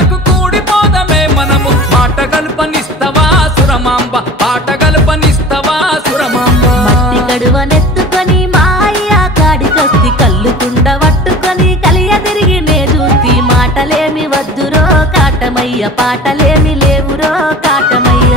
నాకు కూడిపోదమే మనము మాట కల్పనిస్తవా సురమాంబ పాట కల్పనిస్తవా సురమాంబ మట్టి కడువనెత్తుకొని మా అయ్య కాడికొస్తి కళ్ళు కుండ పట్టుకొని కలియ తిరిగి నే చూసి మాటలేమి వద్దురో కాటమయ్య పాటలేమి లేవురో కాటమయ్య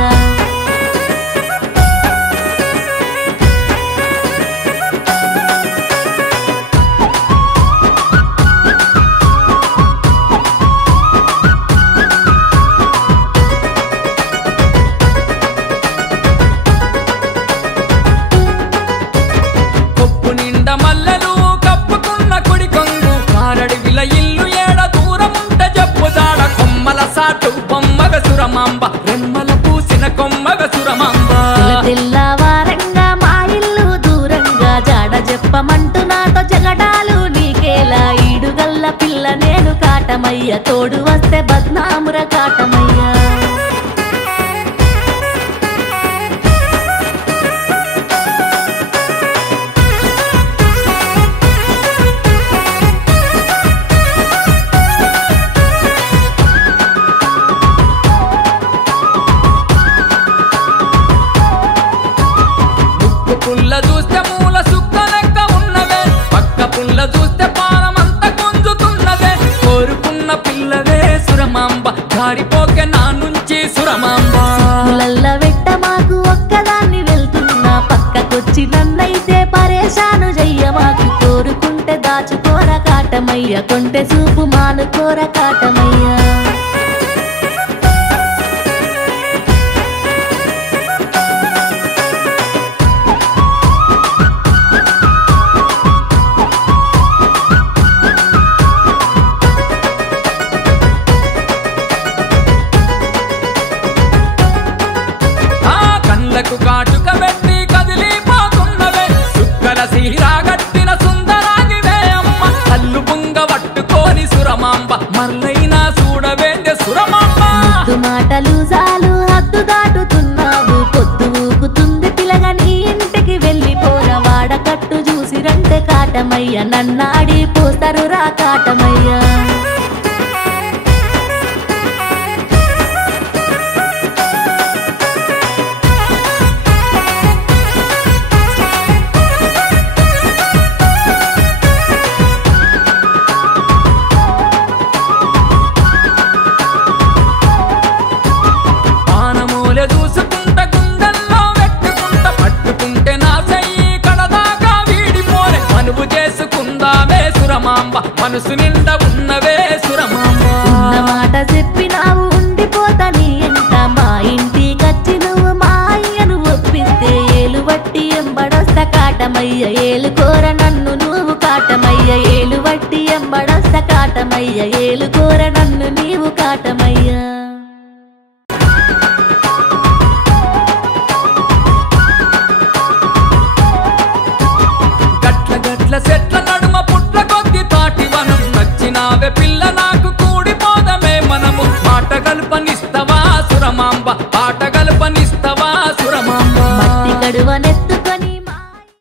బొమ్మగ సురమాంబ రెమ్మల పూసిన కొమ్మగ సురమాంబ తెల్లవారంగా మా ఇల్లు దూరంగా జాడ చెప్పమంటూ నాతో జగడాలు నీకేలా ఈడుగల్ల పిల్ల నేను కాటమయ్య తోడు వస్తే బద్నాముర కాటమయ్య పుల్ల చూస్తే మూల సుక్క లెక్క ఉన్నవే పక్క పుల్ల చూస్తే పారమంత గుంజుతున్నదే కోరుకున్న పిల్లవే సురమాంబ జారిపోకే నా నుంచి సురమాంబ పులల్ల వెట్ట మాకు ఒక్కదాన్ని వెళ్తున్నా పక్కకొచ్చి నన్నైతే పరేషాను చెయ్య మాకు కోరుకుంటే దాచుకోర కాటమయ్య కొంటె చూపు మానుకోర కాటమయ్య కాటుక పెట్టి కదిలిపోతున్నవే సుక్కల సీరాగట్టిన సుందరాగివే అమ్మ కళ్ళు పుంగ పట్టుకోని సురమాంబ మర్లైనా చూడవేందే సురమాంబ మాటలు చాలు హద్దు దాటుతున్నావు పొద్దు ఊపుతుంది పిలగ నీ ఇంటికి వెళ్ళిపోర వాడకట్టు చూసిరంటే కాటమయ్య నన్నాడి పోస్తారు రా కాటమయ్య మనసు నిండా ఉన్నవే సురమాంబ ఉన్న మాట చెప్పినావు ఉండిపోతా నీ ఎంట మా ఇంటికొచ్చి నువ్వు మా అయ్యను ఒప్పిస్తే ఏలు వట్టి ఎంబడొస్త కాటమయ్య ఏలు కోర నన్ను నువ్వు కాటమయ్య ఏలు వట్టి ఎంబడొస్త కాటమయ్య ఏలు కోర నన్ను నీవు కాటమయ్య గట్ల గట్ల చెట్ల నడుమ పుట్ల కొద్ది తాటి వనం నచ్చినావే పిల్ల నాకు కూడిపోదమే మనము మాట కల్పనిస్తవా సురమాంబ పాట కల్పనిస్తవా సురమాంబ మట్టి కడువనెత్తుకొని